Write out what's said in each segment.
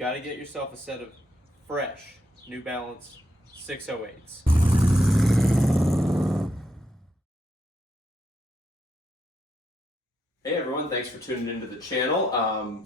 got to get yourself a set of fresh New Balance 608s. Hey everyone, thanks for tuning into the channel.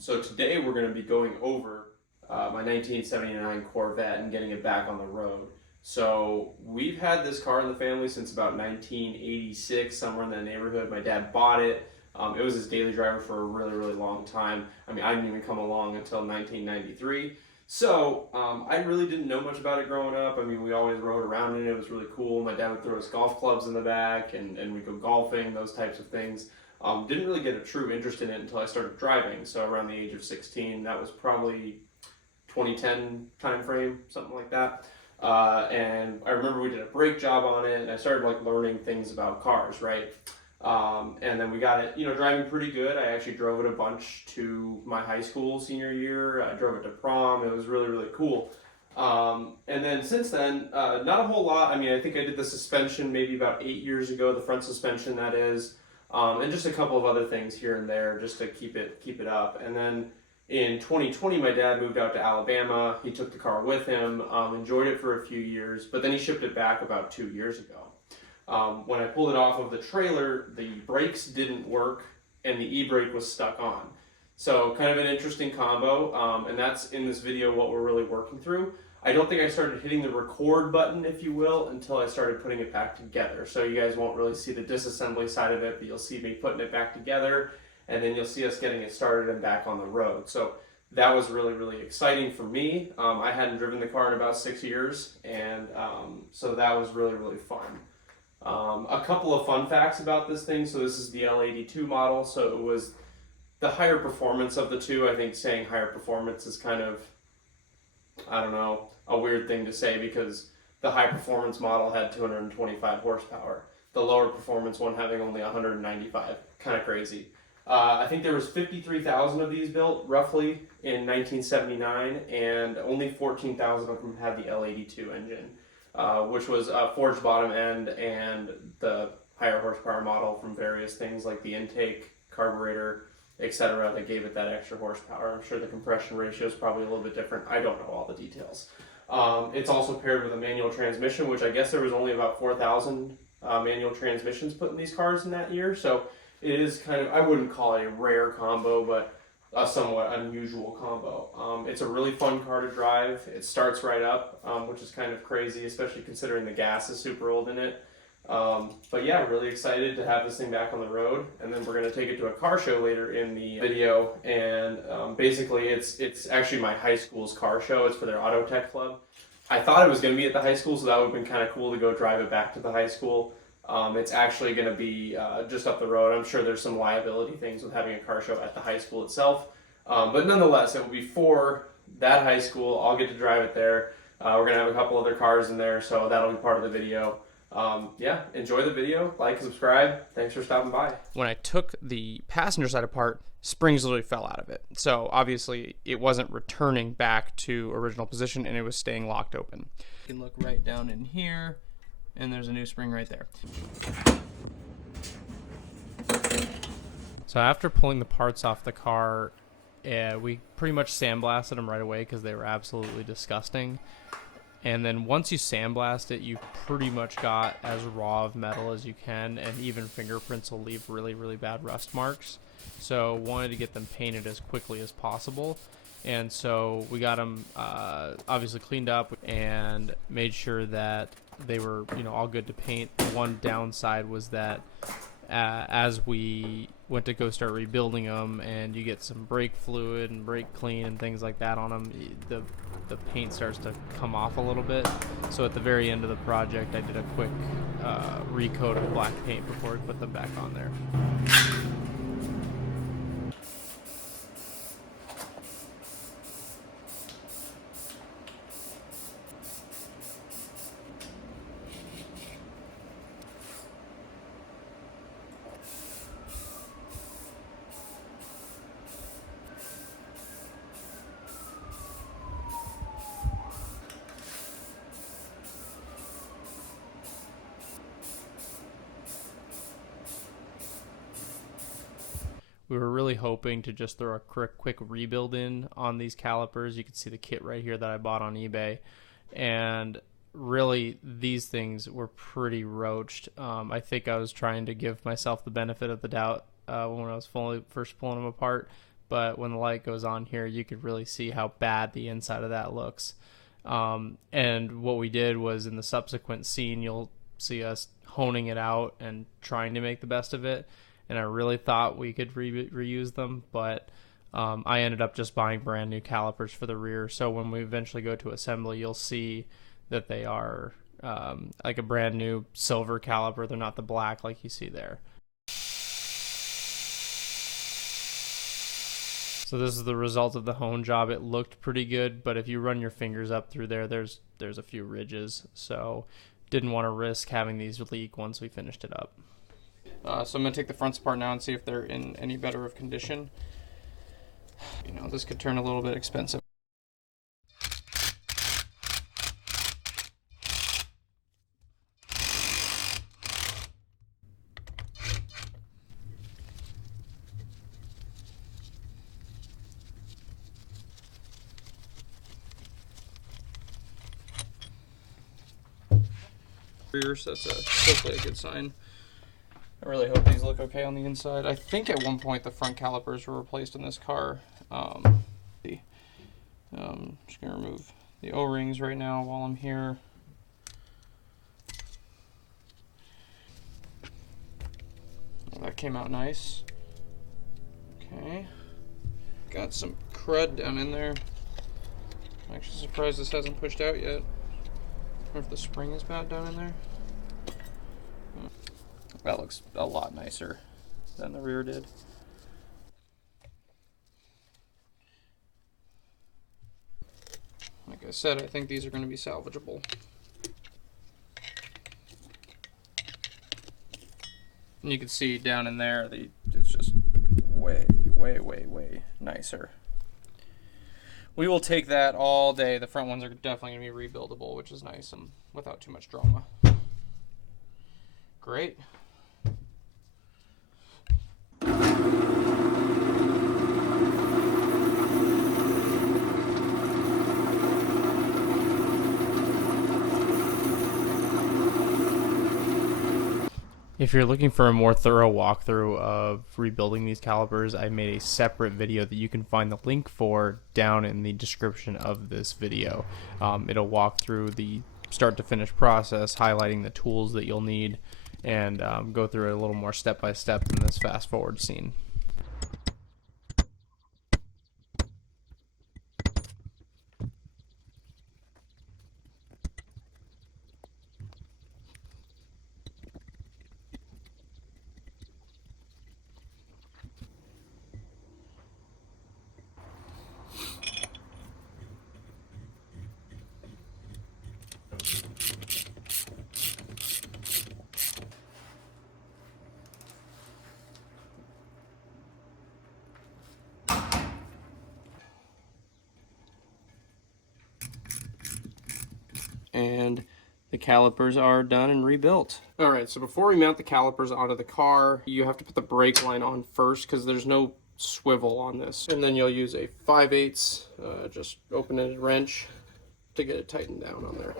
So today we're going to be going over my 1979 Corvette and getting it back on the road. So we've had this car in the family since about 1986, somewhere in that neighborhood. My dad bought it. It was his daily driver for a really long time. I mean, I didn't even come along until 1993. So I really didn't know much about it growing up. I mean, we always rode around in it. It was really cool. My dad would throw us golf clubs in the back and we'd go golfing, those types of things. Didn't really get a true interest in it until I started driving. So around the age of 16, that was probably 2010 time frame, something like that. And I remember we did a brake job on it and I started like learning things about cars, right? And then we got it, driving pretty good. I actually drove it a bunch to my high school senior year. I drove it to prom. It was really cool. And then since then, not a whole lot. I mean, I think I did the suspension maybe about 8 years ago, the front suspension that is, and just a couple of other things here and there just to keep it up. And then in 2020, my dad moved out to Alabama. He took the car with him, enjoyed it for a few years, but then he shipped it back about 2 years ago. When I pulled it off of the trailer, the brakes didn't work and the e-brake was stuck on. So kind of an interesting combo, and that's in this video what we're really working through. I don't think I started hitting the record button, if you will, until I started putting it back together. So you guys won't really see the disassembly side of it, but you'll see me putting it back together, and then you'll see us getting it started and back on the road. So that was really exciting for me. I hadn't driven the car in about 6 years, and so that was really fun. A couple of fun facts about this thing. So this is the L82 model, so it was the higher performance of the two. I think saying higher performance is kind of, I don't know, a weird thing to say because the high performance model had 225 horsepower. The lower performance one having only 195. Kind of crazy. I think there was 53,000 of these built roughly in 1979, and only 14,000 of them had the L82 engine, which was a forged bottom end and the higher horsepower model from various things like the intake, carburetor, etc. that gave it that extra horsepower. I'm sure the compression ratio is probably a little bit different. I don't know all the details. It's also paired with a manual transmission, which I guess there was only about 4,000 manual transmissions put in these cars in that year. So it is kind of, I wouldn't call it a rare combo, but a somewhat unusual combo. It's a really fun car to drive. It starts right up, which is kind of crazy, especially considering the gas is super old in it. But yeah, really excited to have this thing back on the road, and then we're going to take it to a car show later in the video. And basically it's actually my high school's car show. It's for their auto tech club. I thought it was going to be at the high school, so that would have been kind of cool to go drive it back to the high school. It's actually going to be just up the road. I'm sure there's some liability things with having a car show at the high school itself, but nonetheless it will be for that high school. I'll get to drive it there. We're going to have a couple other cars in there, so that'll be part of the video. Yeah, enjoy the video, like, subscribe. Thanks for stopping by. When I took the passenger side apart, springs literally fell out of it. So obviously it wasn't returning back to original position and it was staying locked open. You can look right down in here and there's a new spring right there. So after pulling the parts off the car, we pretty much sandblasted them right away because they were absolutely disgusting. And then once you sandblast it, you pretty much got as raw of metal as you can, and even fingerprints will leave really bad rust marks. So wanted to get them painted as quickly as possible. And so we got them obviously cleaned up and made sure that they were all good to paint. One downside was that as we went to go start rebuilding them and you get some brake fluid and brake clean and things like that on them, the paint starts to come off a little bit. So at the very end of the project I did a quick recoat of black paint before we put them back on there. We were really hoping to just throw a quick rebuild in on these calipers. You can see the kit right here that I bought on eBay. And really, these things were pretty roached. I think I was trying to give myself the benefit of the doubt when I was first pulling them apart. But when the light goes on here, you could really see how bad the inside of that looks. And what we did was, in the subsequent scene, you'll see us honing it out and trying to make the best of it. And I really thought we could reuse them, but I ended up just buying brand new calipers for the rear. So when we eventually go to assembly, you'll see that they are like a brand new silver caliper. They're not the black like you see there. So this is the result of the hone job. It looked pretty good, but if you run your fingers up through there, there's a few ridges. So didn't want to risk having these leak once we finished it up. So I'm going to take the fronts apart now and see if they're in any better of condition. You know, this could turn a little bit expensive. Rear, so that's hopefully a good sign. I really hope these look okay on the inside. I think at one point the front calipers were replaced in this car. Just gonna remove the O-rings right now while I'm here. Oh, that came out nice. Okay. Got some crud down in there. I'm actually surprised this hasn't pushed out yet. I wonder if the spring is bad down in there. That looks a lot nicer than the rear did. Like I said, I think these are going to be salvageable. And you can see down in there, it's just way nicer. We will take that all day. The front ones are definitely going to be rebuildable, which is nice and without too much drama. Great. If you're looking for a more thorough walkthrough of rebuilding these calipers, I made a separate video that you can find the link for down in the description of this video. It'll walk through the start to finish process, highlighting the tools that you'll need, and go through it a little more step by step in this fast forward scene. And the calipers are done and rebuilt. All right, so before we mount the calipers onto the car, you have to put the brake line on first because there's no swivel on this. And then you'll use a 5/8 just open-ended wrench to get it tightened down on there.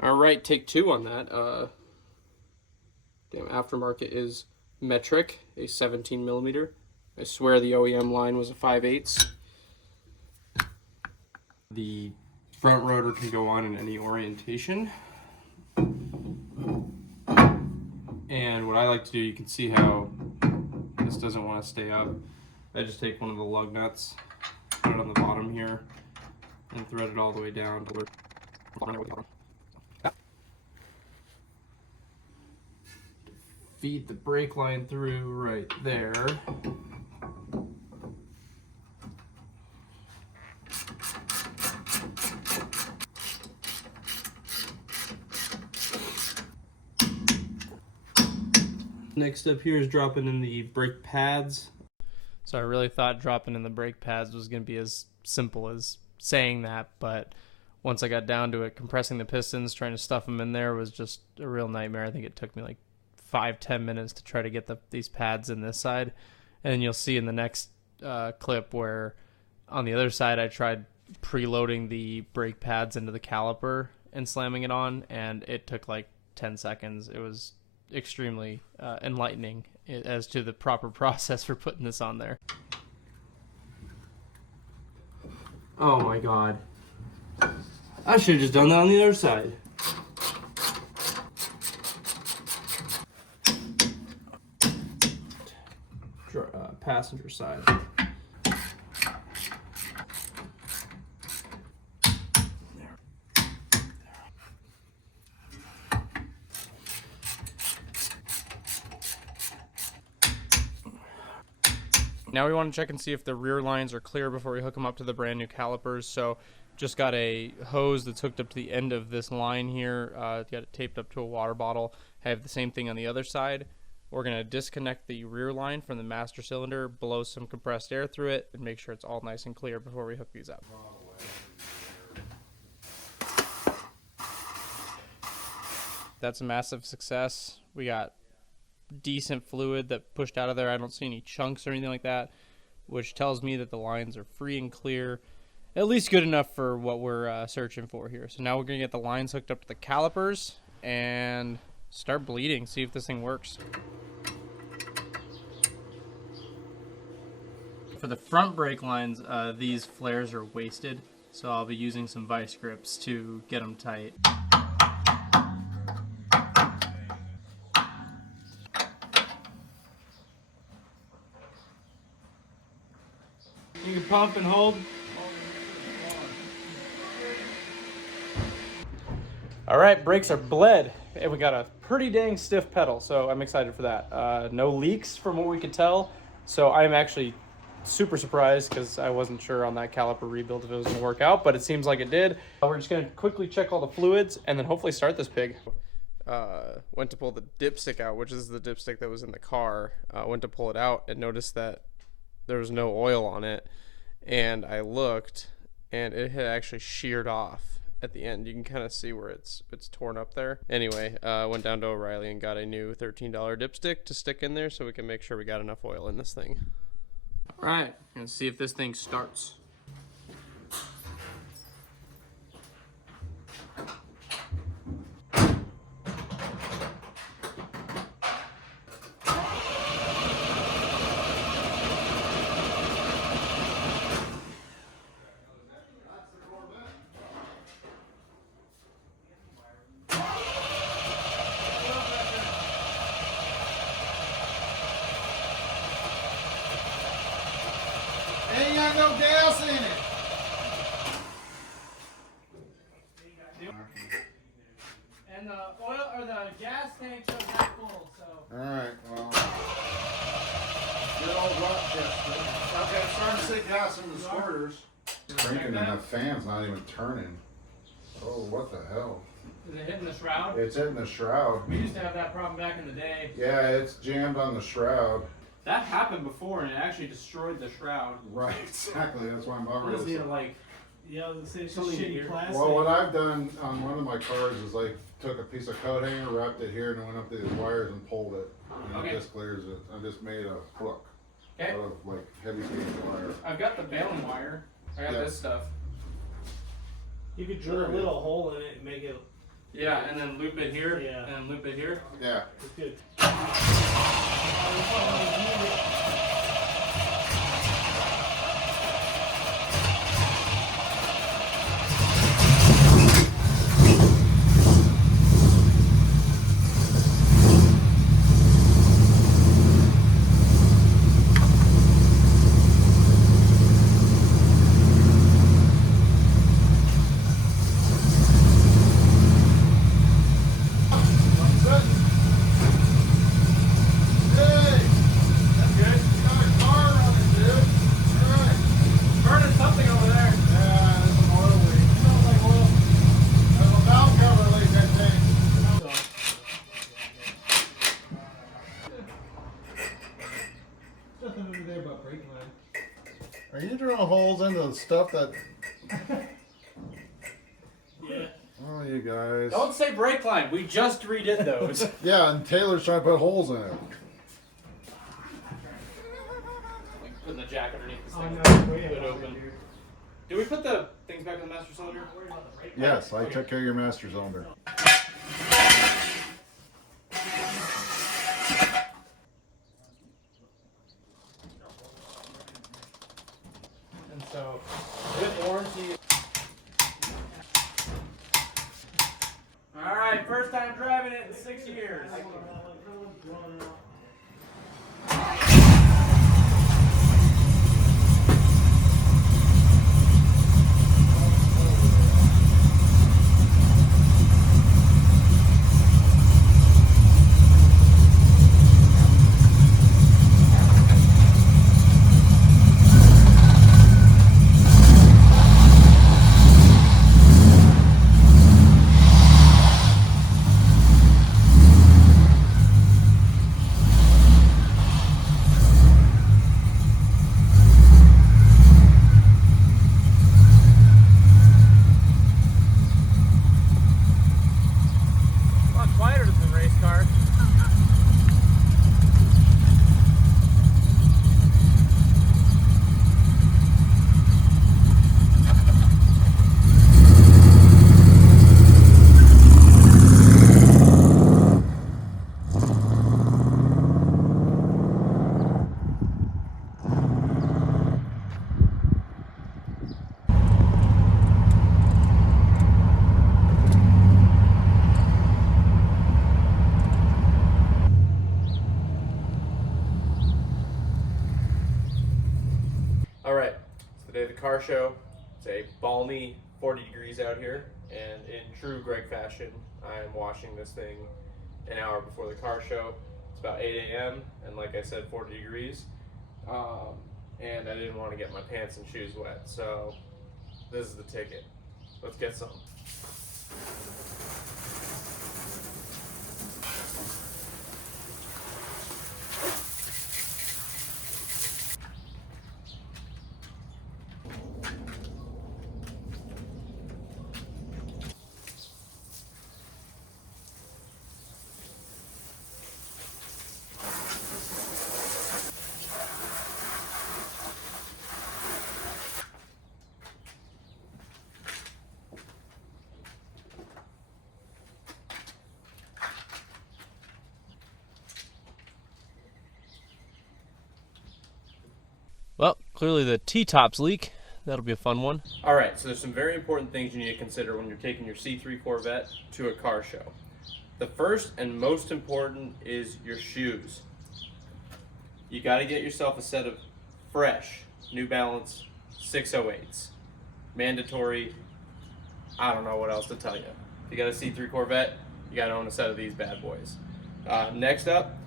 All right, take two on that. Damn, aftermarket is metric, a 17 millimeter. I swear the OEM line was a 5/8. The front rotor can go on in any orientation. And what I like to do, you can see how this doesn't want to stay up. I just take one of the lug nuts, put it on the bottom here, and thread it all the way down to where feed the brake line through right there. Next up here is dropping in the brake pads. So I really thought dropping in the brake pads was going to be as simple as saying that, but once I got down to it, compressing the pistons, trying to stuff them in there was just a real nightmare. I think it took me like 5-10 minutes to try to get these pads in this side. And you'll see in the next clip where on the other side I tried preloading the brake pads into the caliper and slamming it on, and it took like 10 seconds. It was extremely enlightening as to the proper process for putting this on there. Oh my god. I should have just done that on the other side. Passenger side. Now we want to check and see if the rear lines are clear before we hook them up to the brand new calipers. So just got a hose that's hooked up to the end of this line here. Got it taped up to a water bottle. I have the same thing on the other side. We're going to disconnect the rear line from the master cylinder, blow some compressed air through it, and make sure it's all nice and clear before we hook these up. That's a massive success. We got decent fluid that pushed out of there. I don't see any chunks or anything like that, which tells me that the lines are free and clear, at least good enough for what we're searching for here. So now we're going to get the lines hooked up to the calipers and start bleeding, see if this thing works. For the front brake lines, these flares are wasted, so I'll be using some vice grips to get them tight. You can pump and hold. All right, brakes are bled, and we got a pretty dang stiff pedal, so I'm excited for that. No leaks from what we could tell, so I'm actually super surprised because I wasn't sure on that caliper rebuild if it was going to work out, but it seems like it did. We're just going to quickly check all the fluids and then hopefully start this pig. Went to pull the dipstick out, which is the dipstick that was in the car. Went to pull it out and noticed that there was no oil on it, and I looked and it had actually sheared off at the end. You can kind of see where it's torn up there. Anyway, went down to O'Reilly and got a new $13 dipstick to stick in there so we can make sure we got enough oil in this thing. All right, let's see if this thing starts. Ain't got no gas in it. And the oil or the gas tank was half full, so. Alright, well. Good old rock test. Okay, it's starting to say gas in the squirters. Cranking and the fan's not even turning. Oh, what the hell? Is it hitting the shroud? It's hitting the shroud. We used to have that problem back in the day. Yeah, it's jammed on the shroud. That happened before, and it actually destroyed the shroud. Right, exactly. That's why I'm What already. is it like? Yeah, I was gonna say it's just Something shitty here. plastic. Well, what I've done on one of my cars is like took a piece of coat hanger, wrapped it here, and went up to these wires and pulled it. And Okay. it just clears it. I just made a hook Okay. out of like heavy gauge wire. I've got the baling wire. I got Yeah. this stuff. You could drill a little hole in it and make it. Yeah, and then loop it here, Yeah. and then loop it here. Yeah. It's good. Are you drilling holes into the stuff that? Yeah. Oh Oh, you guys. Don't say brake line. We just redid those. Yeah, and Taylor's trying to put holes in it. Putting the jack underneath this Oh, thing. no, wait, It open. Did we put the things back in the master cylinder? Yes, I took care of your master cylinder. And so, with warranty. Alright, first time driving it in 6 years. Quieter than the race car. Alright, it's the day of the car show. It's a balmy 40 degrees out here, and in true Greg fashion, I am washing this thing an hour before the car show. It's about 8 a.m., and like I said, 40 degrees. And I didn't want to get my pants and shoes wet, so this is the ticket. Let's get some. Well, clearly the T-tops leak. That'll be a fun one. All right, so there's some very important things you need to consider when you're taking your C3 Corvette to a car show. The first and most important is your shoes. You got to get yourself a set of fresh New Balance 608s. Mandatory. I don't know what else to tell you. If you got a C3 Corvette, you got to own a set of these bad boys. Next up,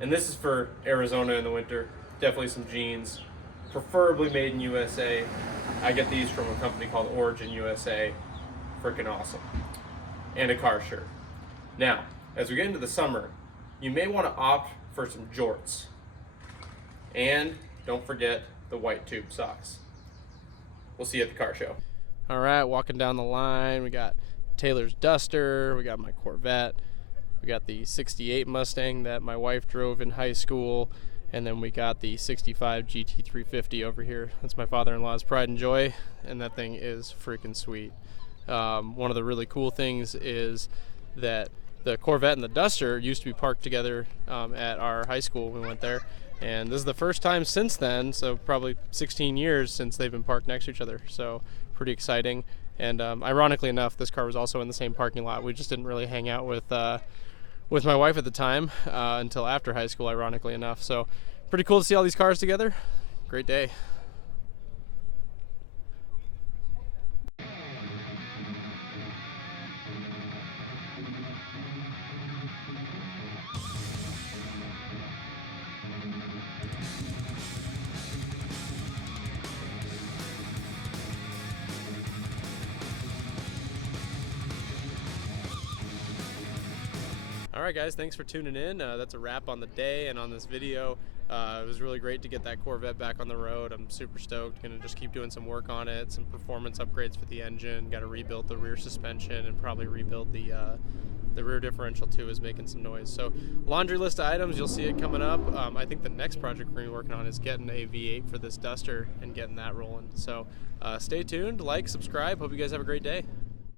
and this is for Arizona in the winter, definitely some jeans, preferably made in USA. I get these from a company called Origin USA. Freaking awesome. And a car shirt. Now, as we get into the summer, you may want to opt for some jorts. And don't forget the white tube socks. We'll see you at the car show. All right, walking down the line, we got Taylor's Duster, we got my Corvette, we got the 68 Mustang that my wife drove in high school, and then we got the 65 GT350 over here. That's my father-in-law's pride and joy, and that thing is freaking sweet. One of the really cool things is that the Corvette and the Duster used to be parked together at our high school when we went there, and this is the first time since then, so probably 16 years since they've been parked next to each other, so pretty exciting. And ironically enough, this car was also in the same parking lot. We just didn't really hang out with my wife at the time until after high school, ironically enough. So pretty cool to see all these cars together. Great day. All right, guys, thanks for tuning in. That's a wrap on the day and on this video. It was really great to get that Corvette back on the road. I'm super stoked. Gonna just keep doing some work on it, some performance upgrades for the engine. Got to rebuild the rear suspension and probably rebuild the rear differential too, is making some noise. So laundry list of items, you'll see it coming up. I think the next project we're gonna be working on is getting a V8 for this Duster and getting that rolling. So stay tuned, like, subscribe. Hope you guys have a great day.